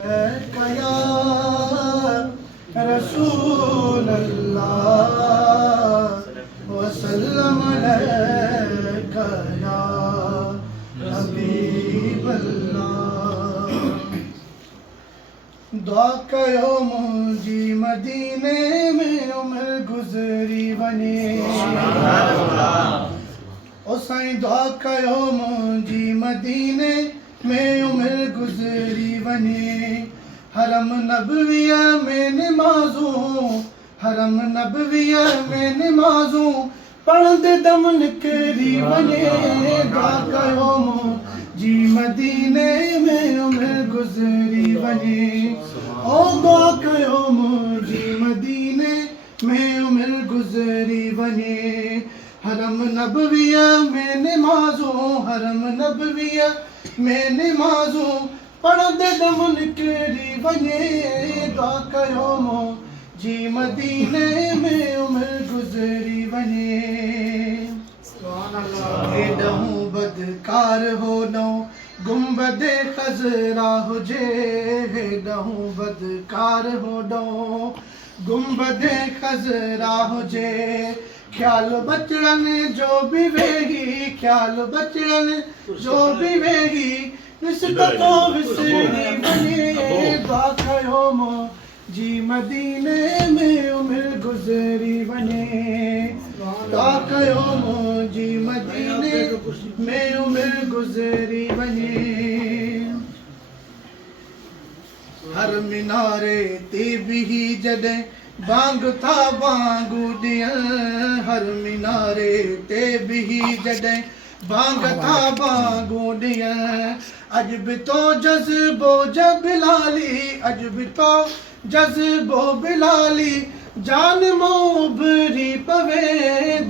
या रसूल अल्लाह वसल्लम अलैका या हबीब अल्लाह। दुआ कयो मुंहिंजी मदीने में उमिरि गुज़री वञे। ओ साईं दुआ कयो मुंहिंजी मदीने में उमिरि गुज़री वञे। हरम नबविया में निमाज़ूं, हरम नबविया में निमाज़ूं पढ़ंदे दम निकिरी वञे। दुआ कयो मुंहिंजी मदीने में उमिरि गुज़री वञे। ओ दुआ कयो मुंहिंजी मदीने में उमिरि गुज़री वञे। हरम नबविया में निमाज़ूं, हरम नबविया में निमाज़ूं पढ़ंदे दम निकिरी वञे। दुआ कयो मुंहिंजी मदीने में उमिरि गुज़री वञे। हेॾहूं बदकार होॾो गुंबदे ख़ज़रा हुजे, हेॾहूं बदकार होॾो गुंबदे ख़ज़रा हुजे। ख़्याल बचड़नि जो बि वेही, ख़्याल बचड़नि जो बि वेही निस्बतो विसरी वञे। दुआ कयो मुंहिंजी मदीने में उमिरि गुज़री वञे। दुआ कयो मुंहिंजी मदीने में उमिरि गुज़री वञे। हर मीनारे ते बिही जॾहिं बांग था बांगू ॾियनि, हर मीनारे ते बिही जॾहिं बांग था बांगू ॾियनि। अॼु बि तो जज़्बो बिलाली, अॼु बि तो जज़्बो बिलाली जान मां उभरी पवे।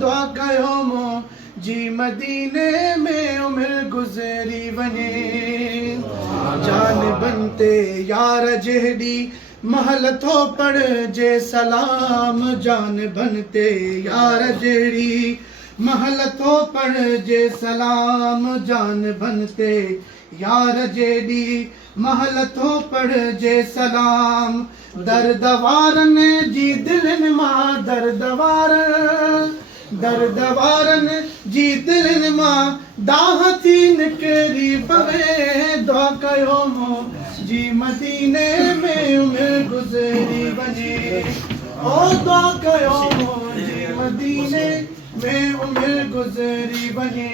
दुआ कयो मुंहिंजी मदीने में उमिरि गुज़री वञे। जान बनते यार जहिड़ी महल थो पढ़जे सलाम, जान बनते यार जहिड़ी महल थो पढ़जे सलाम, जान बनते यार जहिड़ी महल थो पढ़जे सलाम। दर्द वारनि जी दिलनि मां, दर्द वारनि जी दिलनि मां दाह थी निकिरी पवे। दुआ कयो मुंहिंजी मदीने में उमिरि गुज़री वञे। ओ दुआ कयो मुंहिंजी मदीने में उमिरि गुज़री वञे।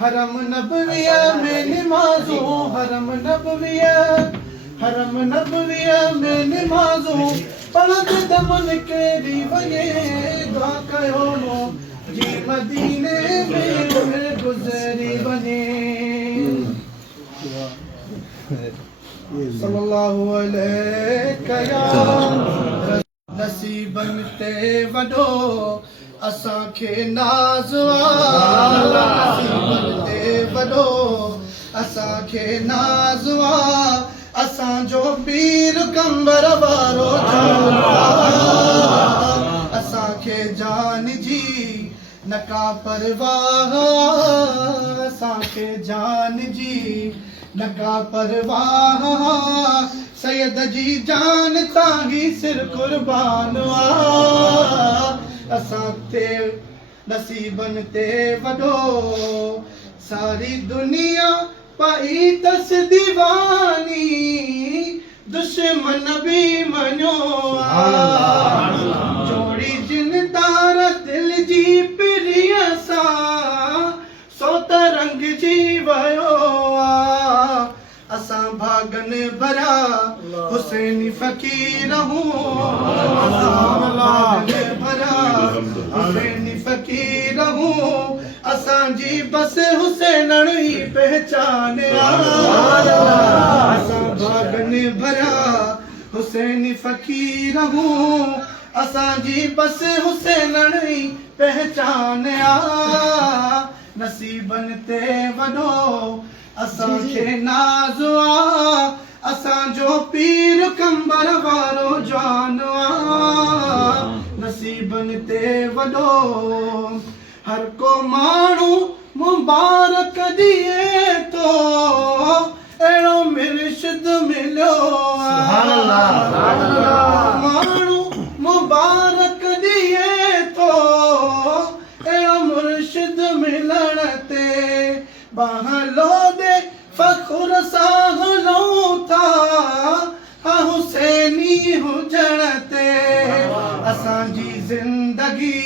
हरम नबविया में निमाज़ूं, हरम नबविया में निमाज़ूं पढ़ंदे दम निकिरी वञे। दुआ कयो मुंहिंजी मदीने में उमिरि गुज़री वञे। सल्लल्लाहु अलैका या नसीबन ते वॾो असांखे नाज़ आ, नसीबन ते वॾो असांखे नाज़ आ। असांजो पीर कंबर वारो असांखे जान जी न का परवाह, असांखे जान जी न का परवाह। सैयद जी जान तांगी सिर कुर्बान आ। असां ते नसीबन ते वॾो सारी दुनिया पाई तस दीवानी, दुश्मन बि मञो आ। जोड़ी जिन तार दिल जी पिरीअ सां सो त रंग जी वियो आ। असां भागनि भरिया हुसैनी फ़क़ीर हूं, भागनि भरिया हुसैनी फ़क़ीर हूं। असांजी बस हुसैनण ई पहचान आ। असां भागनि भरिया हुसैनी फ़क़ीर हूं। असांजी बस हुसैनण ई पहचान आ। नसीबन ते वॾो असांखे नाज़ आ। असांजो पीर कंबर वारो जान आ। नसीबन ते वॾो हर को माण्हू मुबारक ॾिए थो। अहिड़ो मुर्शिद मिलियो माण्हू मुबारक ॾिए थो अहिड़ो मुर्शिद मिलण ते बहलो दे फ़ख़ुर सां हलूं था हुसैनी हुजण ते असांजी ज़िंदगी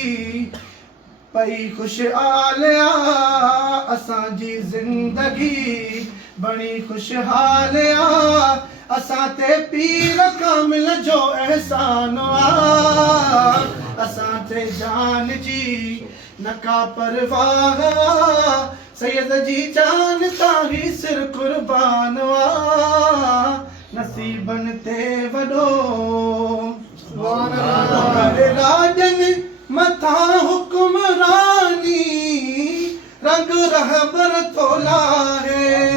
पई खुशहाल असांजी ज़िंदगी बणी खुशहाल असां ते पीर कामिल जो एहसान असां ते जान जी न का परवाह सैयद जी जान ताही सिर कुर्बान नसीबन ते वॾो राजन मथा हुक्मरानी रंग रहबर थोला है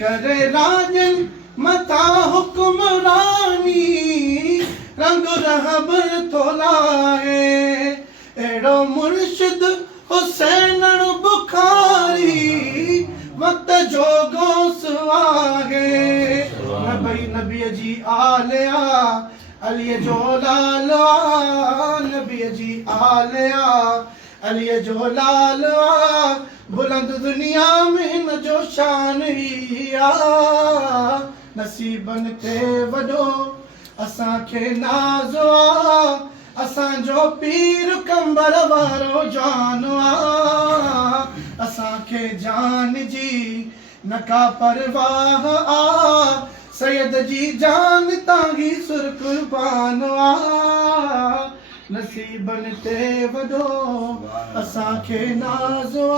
करे राजन मथा हुक्मरानी रंग रहबर थोला है एड़ो मुर्शिद हुसैन बुखारी वक्त जो गौसवा है नबी नबी जी आलिया अली जो लाला नबी जी आलिया अली जो लाला बुलंद दुनिया में न जो शान ही नसीबन ते वॾो असांखे नाज़ो असांजो पीर कंबर वारो जान असांखे जान जी न का परवाह सैयद जी जान ताही सुर कुर्बान नसीबन ते वॾो असांखे नाज़ो